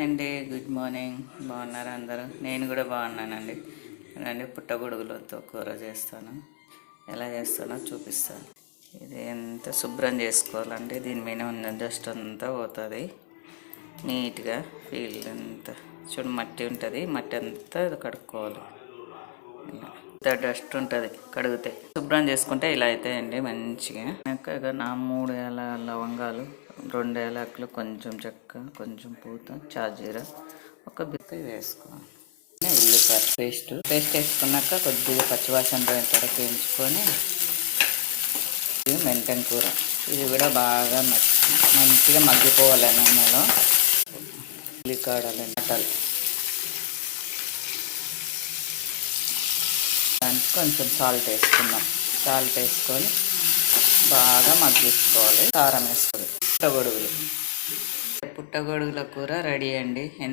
Hi అండి, good morning. బాగున్నారా అందరూ? నేను కూడా బాగున్నానండి. రండి, పుట్టగొడుగులతో కూర చేస్తాను. ఎలా చేస్తానో చూపిస్తాను. ఇది ఎంత శుభ్రం చేసుకోవాలంటే దీని మీద ఉన్న డస్ట్ అంతా పోతుంది. నీట్గా ఫీల్ అంతా చూడు, మట్టి ఉంటుంది, మట్టి అంతా కడుక్కోవాలి. ఇంత డస్ట్ ఉంటుంది కడిగితే. శుభ్రం చేసుకుంటే ఇలా అవుతాయండి మంచిగా. ఇంకా నా 3 లవంగాలు, 2 ఏలకులు, కొంచెం చెక్క, కొంచెం పూత, చాజీర, ఒక బిత్త వేసుకోవాలి. ఉల్లిపాయ పేస్ట్ వేసుకున్నాక కొద్దిగా పచ్చివాసన పోయిన తర్వాత వేయించుకొని, ఇది మెంటెం కూర. ఇది కూడా బాగా మంచిగా మగ్గిపోవాలి నూనెలో. ఉల్లికాడలు, మటలు, దానికి కొంచెం సాల్ట్ వేసుకున్నాం. సాల్ట్ వేసుకొని బాగా మగ్గించుకోవాలి. కారం వేసుకోవాలి. పుట్టగొడుగుల కూర రెడీ అండి.